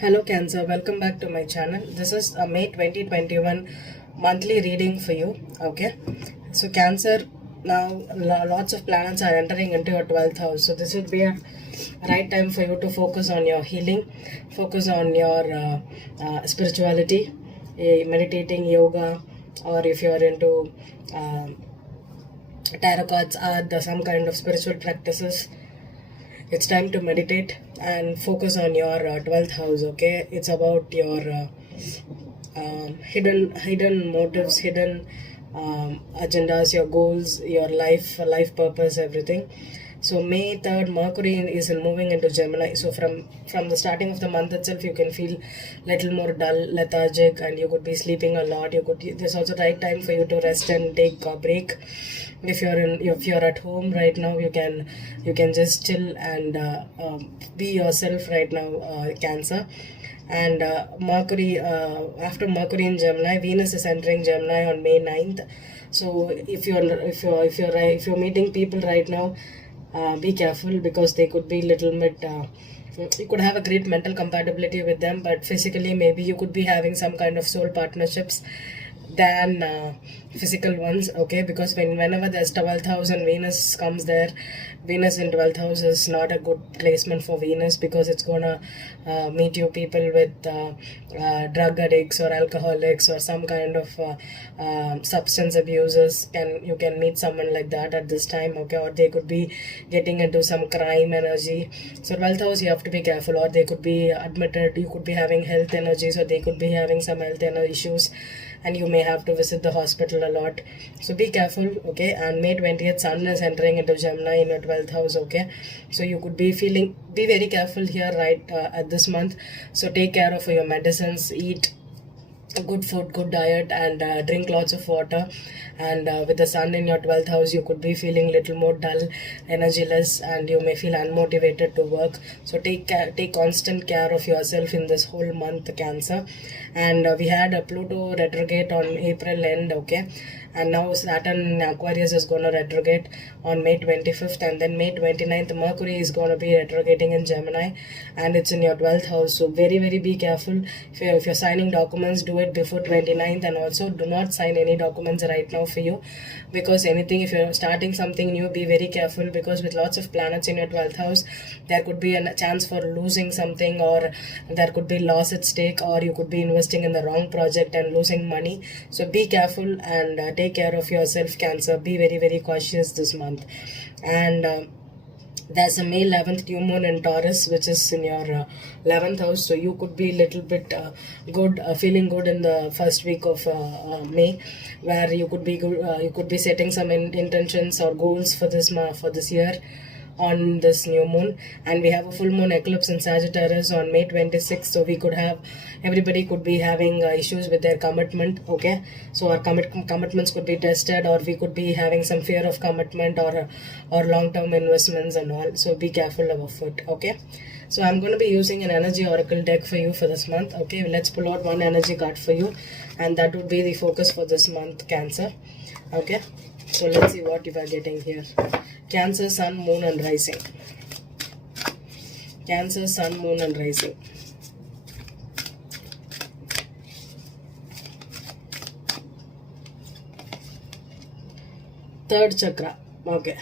Hello Cancer, welcome back to my channel. This is a May 2021 monthly reading for you. Okay, so Cancer, now lots of planets are entering into your 12th house, so this would be a right time for you to focus on your healing, focus on your spirituality, meditating, yoga, or if you're into tarot cards, art, some kind of spiritual practices. It's time to meditate and focus on your 12th house. Okay, it's about your hidden motives, hidden agendas, your goals, your life purpose, everything. So May 3rd, Mercury is moving into Gemini. So from the starting of the month itself, you can feel little more dull, lethargic, and you could be sleeping a lot. There's also right time for you to rest and take a break. If you're at home right now, you can just chill and be yourself right now, Cancer. And Mercury, after Mercury in Gemini, Venus is entering Gemini on May 9th. So if you're meeting people right now, be careful, because they could be little bit you could have a great mental compatibility with them, but physically maybe you could be having some kind of soul partnerships than physical ones. Okay, because whenever there's 12th house and Venus comes there, Venus in 12th house is not a good placement for Venus, because it's gonna meet you people with drug addicts or alcoholics or some kind of substance abusers. You can meet someone like that at this time. Okay, or they could be getting into some crime energy. So 12th house, you have to be careful, or they could be admitted, you could be having health energy, so they could be having some health issues, and you may have to visit the hospital a lot. So be careful. Okay, and May 20th, Sun is entering into Gemini in your 12th house. Okay, so you could be very careful here, right, at this month. So take care of your medicines, eat good food, good diet, and drink lots of water. And with the Sun in your 12th house, you could be feeling little more dull, energyless, and you may feel unmotivated to work. So take constant care of yourself in this whole month, Cancer. And we had a Pluto retrograde on April end. Okay, and now Saturn in Aquarius is going to retrograde on May 25th, and then May 29th, Mercury is going to be retrograding in Gemini, and it's in your 12th house. So very be careful. If you're signing documents, do it before 29th, and also do not sign any documents right now for you, because if you're starting something new, be very careful, because with lots of planets in your 12th house, there could be a chance for losing something, or there could be loss at stake, or you could be investing in the wrong project and losing money. So be careful and take care of yourself, Cancer. Be very cautious this month. And there's a May 11th new moon in Taurus, which is in your 11th house. So you could be little bit good, feeling good in the first week of May, where you could be setting some intentions or goals for this year on this new moon. And we have a full moon eclipse in Sagittarius on May 26th. So everybody could be having issues with their commitment. Okay, so our commitments could be tested, or we could be having some fear of commitment, or long-term investments and all. So be careful of it. Okay, so I'm going to be using an energy oracle deck for you for this month. Okay, let's pull out one energy card for you, and that would be the focus for this month, Cancer. Okay, so let's see what you are getting here. Cancer, Sun, Moon and Rising. Cancer, Sun, Moon and Rising. Third chakra. Okay,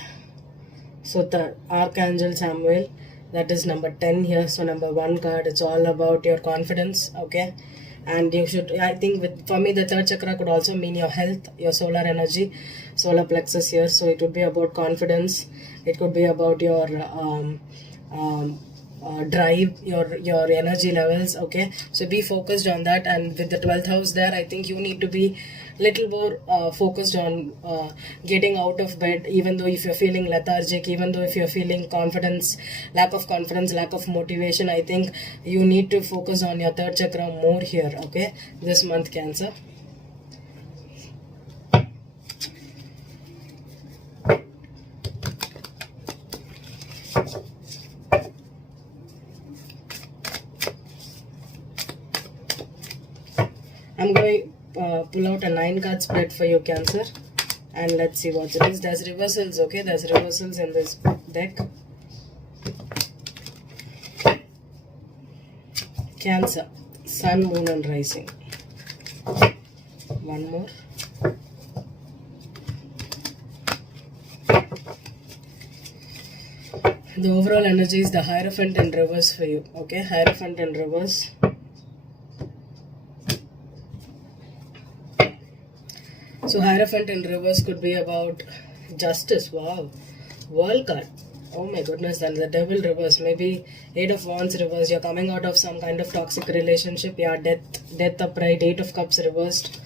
so third, Archangel Samuel, that is number 10 here. So number 1 card, it's all about your confidence. Okay, and you should, I think, for me, the third chakra could also mean your health, your solar energy, solar plexus here. So it would be about confidence. It could be about your drive, your energy levels. Okay, so be focused on that. And with the 12th house there, I think you need to be little more focused on getting out of bed, even though if you're feeling lethargic, even though if you're feeling lack of motivation. I think you need to focus on your third chakra more here. Okay, this month, Cancer. I'm going to pull out a 9-card spread for you, Cancer, and let's see what it is. There's reversals. Okay, there's reversals in this deck. Cancer, Sun, Moon and Rising. One more. The overall energy is the Hierophant in reverse for you. Okay, Hierophant in reverse. So Hierophant in reverse could be about justice. Wow. World card. Oh my goodness, then the Devil reverse. Maybe 8 of Wands reverse. You're coming out of some kind of toxic relationship. Yeah, death upright. 8 of Cups reversed.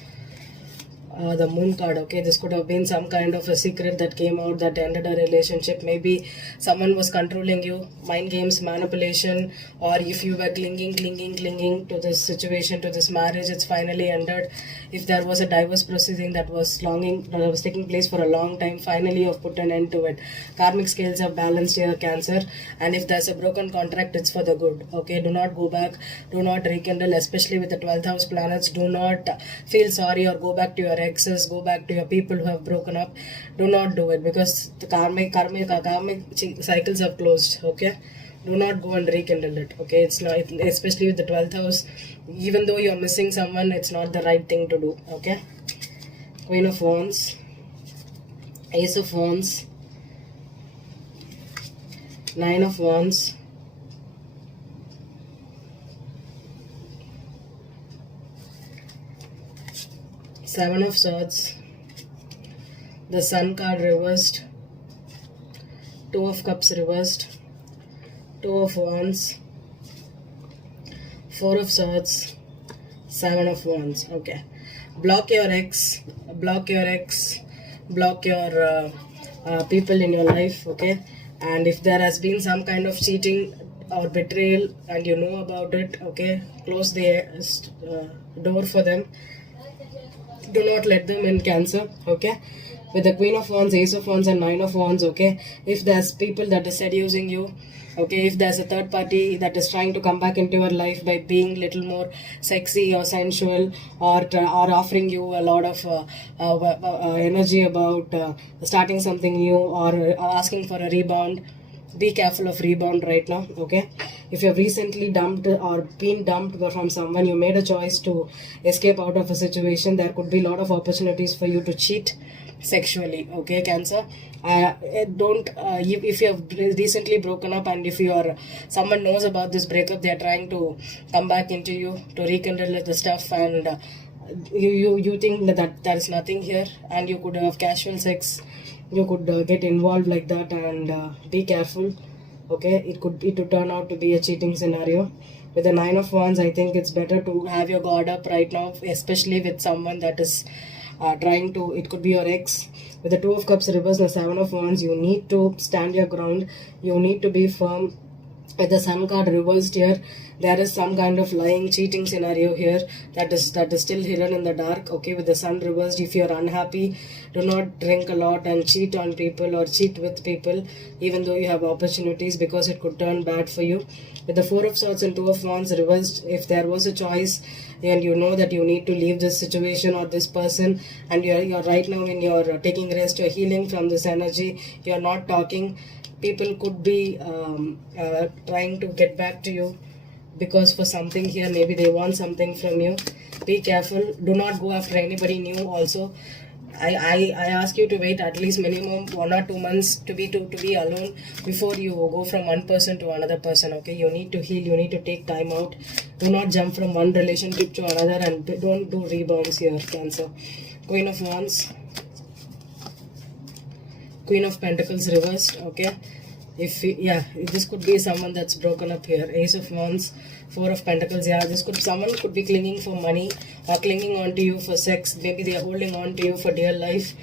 The Moon card. Okay, this could have been some kind of a secret that came out that ended a relationship. Maybe someone was controlling you, mind games, manipulation, or if you were clinging to this situation, to this marriage, it's finally ended. If there was a divorce proceeding that was taking place for a long time, finally you've put an end to it. Karmic scales are balanced here, Cancer. And if there's a broken contract, it's for the good. Okay, do not go back, do not rekindle, especially with the 12th house planets. Do not feel sorry or go back to your exes, go back to your people who have broken up. Do not do it, because the karmic cycles have closed. Okay, do not go and rekindle it. Okay, it's not, especially with the 12th house, even though you're missing someone, it's not the right thing to do. Okay, Queen of Wands, Ace of Wands, 9 of Wands, Seven of Swords, the Sun card reversed, 2 of Cups reversed, 2 of Wands, 4 of Swords, 7 of Wands. Okay, block your ex, block your people in your life. Okay, and if there has been some kind of cheating or betrayal and you know about it, okay, close the door for them. Do not let them in, Cancer. Okay, with the Queen of Wands, Ace of Wands and 9 of Wands. Okay, if there's people that is seducing you, okay, if there's a third party that is trying to come back into your life by being little more sexy or sensual, or offering you a lot of energy about starting something new, or asking for a rebound, be careful of rebound right now. Okay, if you've recently dumped or been dumped from someone, you made a choice to escape out of a situation, there could be a lot of opportunities for you to cheat sexually. Okay, Cancer, if you have recently broken up, and if someone knows about this breakup, they are trying to come back into you to rekindle the stuff, and you think that there is nothing here, and you could have casual sex, you could get involved like that, and be careful. Okay, it could turn out to be a cheating scenario. With the 9 of Wands, I think it's better to have your guard up right now, especially with someone that is trying to, it could be your ex. With the 2 of Cups reversed, the 7 of Wands, you need to stand your ground, you need to be firm. With the Sun card reversed here, there is some kind of lying, cheating scenario here that is still hidden in the dark. Okay, with the Sun reversed, if you are unhappy, do not drink a lot and cheat on people or cheat with people, even though you have opportunities, because it could turn bad for you. With the 4 of Swords and 2 of Wands reversed, if there was a choice and you know that you need to leave this situation or this person, and you're right now when you're taking rest, you're healing from this energy, you're not talking, people could be trying to get back to you, because for something here, maybe they want something from you. Be careful, do not go after anybody new. Also, I ask you to wait at least minimum 1 or 2 months to be alone before you go from one person to another person. Okay, you need to heal, you need to take time out. Do not jump from one relationship to another, and don't do rebounds here, Cancer. Queen of Wands, Queen of Pentacles reversed. Okay, this could be someone that's broken up here. Ace of Wands, 4 of Pentacles. Yeah, someone could be clinging for money or clinging on to you for sex. Maybe they are holding on to you for dear life.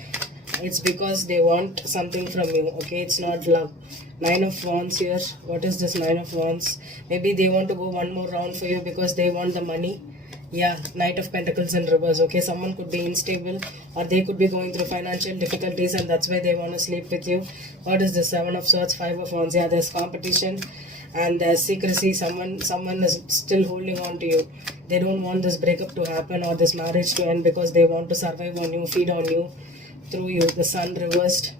It's because they want something from you. Okay, it's not love. 9 of Wands here. What is this 9 of Wands? Maybe they want to go one more round for you because they want the money. Yeah, Knight of Pentacles in reverse. Okay, someone could be unstable, or they could be going through financial difficulties, and that's why they want to sleep with you. What is this 7 of Swords, 5 of Wands? Yeah, there's competition and there's secrecy. Someone is still holding on to you. They don't want this breakup to happen or this marriage to end, because they want to survive on you, feed on you, through you. The Sun reversed.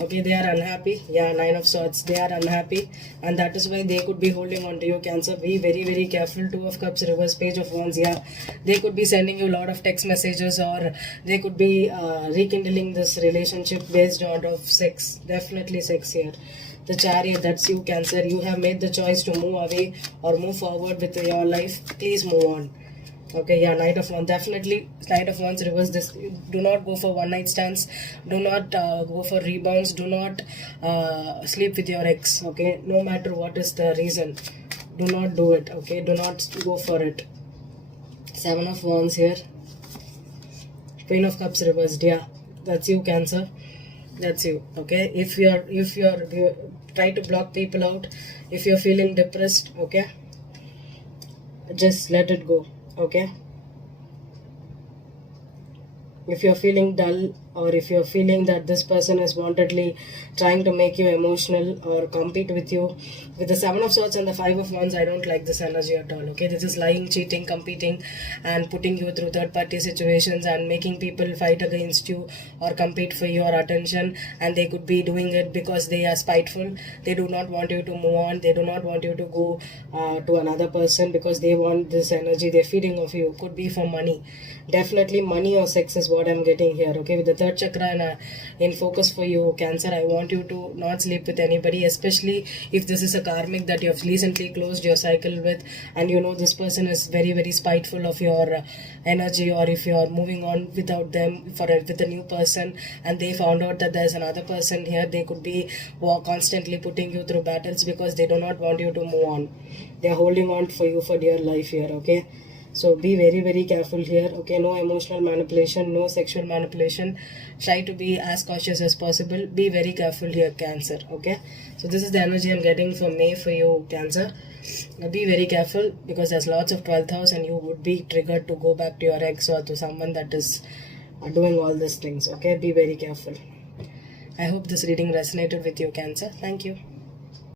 Okay, they are unhappy. Yeah, Nine of Swords, they are unhappy, and that is why they could be holding on to you, Cancer. Be very, very careful. Two of Cups, reverse, Page of Wands. Yeah, they could be sending you a lot of text messages, or they could be rekindling this relationship based out of sex. Definitely sex here. The Chariot, that's you, Cancer. You have made the choice to move away or move forward with your life. Please move on. Okay, yeah, Knight of Wands. Definitely, Knight of Wands, reverse this. Do not go for one night stands. Do not go for rebounds. Do not sleep with your ex. Okay, no matter what is the reason, do not do it. Okay, do not go for it. Seven of Wands here. Queen of Cups reversed. Yeah, that's you, Cancer. That's you. Okay, if you try to block people out, if you're feeling depressed, okay, just let it go. Okay, if you're feeling dull, or if you're feeling that this person is wantedly trying to make you emotional or compete with you, with the Seven of Swords and the Five of Wands, I don't like this energy at all. Okay, this is lying, cheating, competing, and putting you through third party situations and making people fight against you or compete for your attention. And they could be doing it because they are spiteful. They do not want you to move on. They do not want you to go to another person because they want this energy. They're feeding off you. Could be for money. Definitely money or sex is what I'm getting here. Okay, with the third chakra in focus for you, Cancer, I want you to not sleep with anybody, especially if this is a karmic that you have recently closed your cycle with, and you know this person is very, very spiteful of your energy, or if you are moving on without them with a new person and they found out that there's another person here, they could be constantly putting you through battles because they do not want you to move on. They're holding on for you for dear life here. Okay, so be very, very careful here. Okay, no emotional manipulation, no sexual manipulation. Try to be as cautious as possible. Be very careful here, Cancer. Okay, so this is the energy I'm getting for May for you, Cancer. Be very careful because there's lots of 12th house and you would be triggered to go back to your ex or to someone that is doing all these things. Okay, be very careful. I hope this reading resonated with you, Cancer. Thank you.